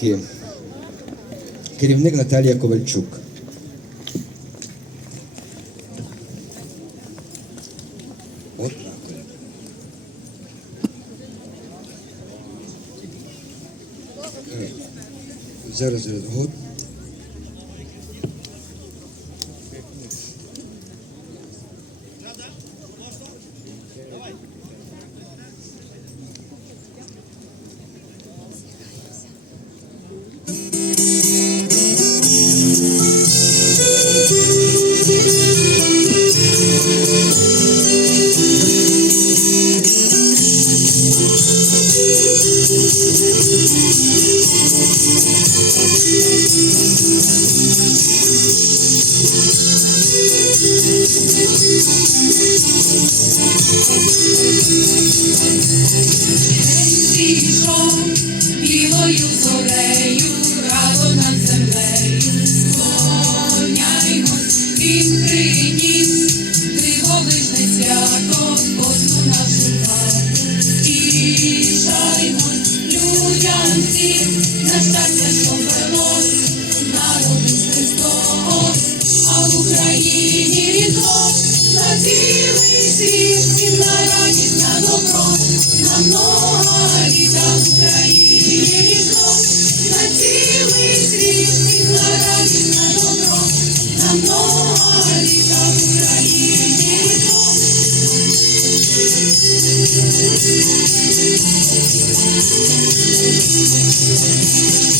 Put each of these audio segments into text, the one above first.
Ки. Керівник Наталія Ковальчук. Е, Зараз, зараз. Радо над землею, склоняймось, він приніс цілий світ, на радість, добро, на літа в Україні на цілий світ, на радість, на добро, на літа в Україні. Прийшла дива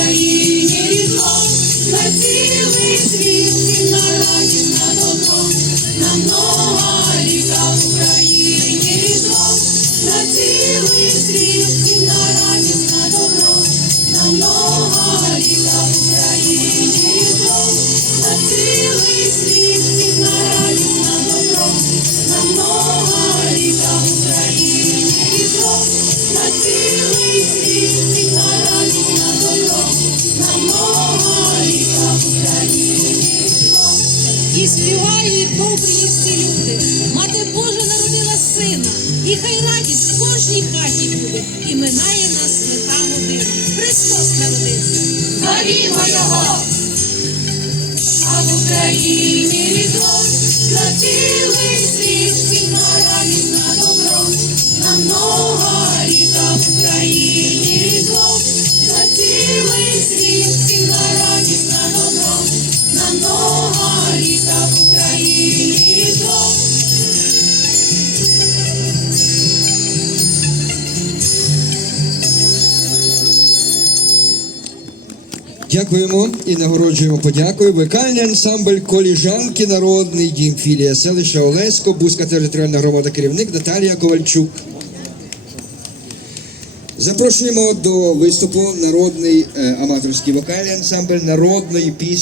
І співають добрі всі люди. Мати Божа народила сина, і хай радість в кожній хаті буде, і минає нас мета година. Христос народився. Славімо його! А в Україні літа в Україні. Дякуємо і нагороджуємо подякою. Вокальний ансамбль коліжанки народний дім філія селища Олесько, Бузька територіальна громада керівник Наталія Ковальчук. Запрошуємо до виступу народний е, аматорський вокальний ансамбль народної пісні.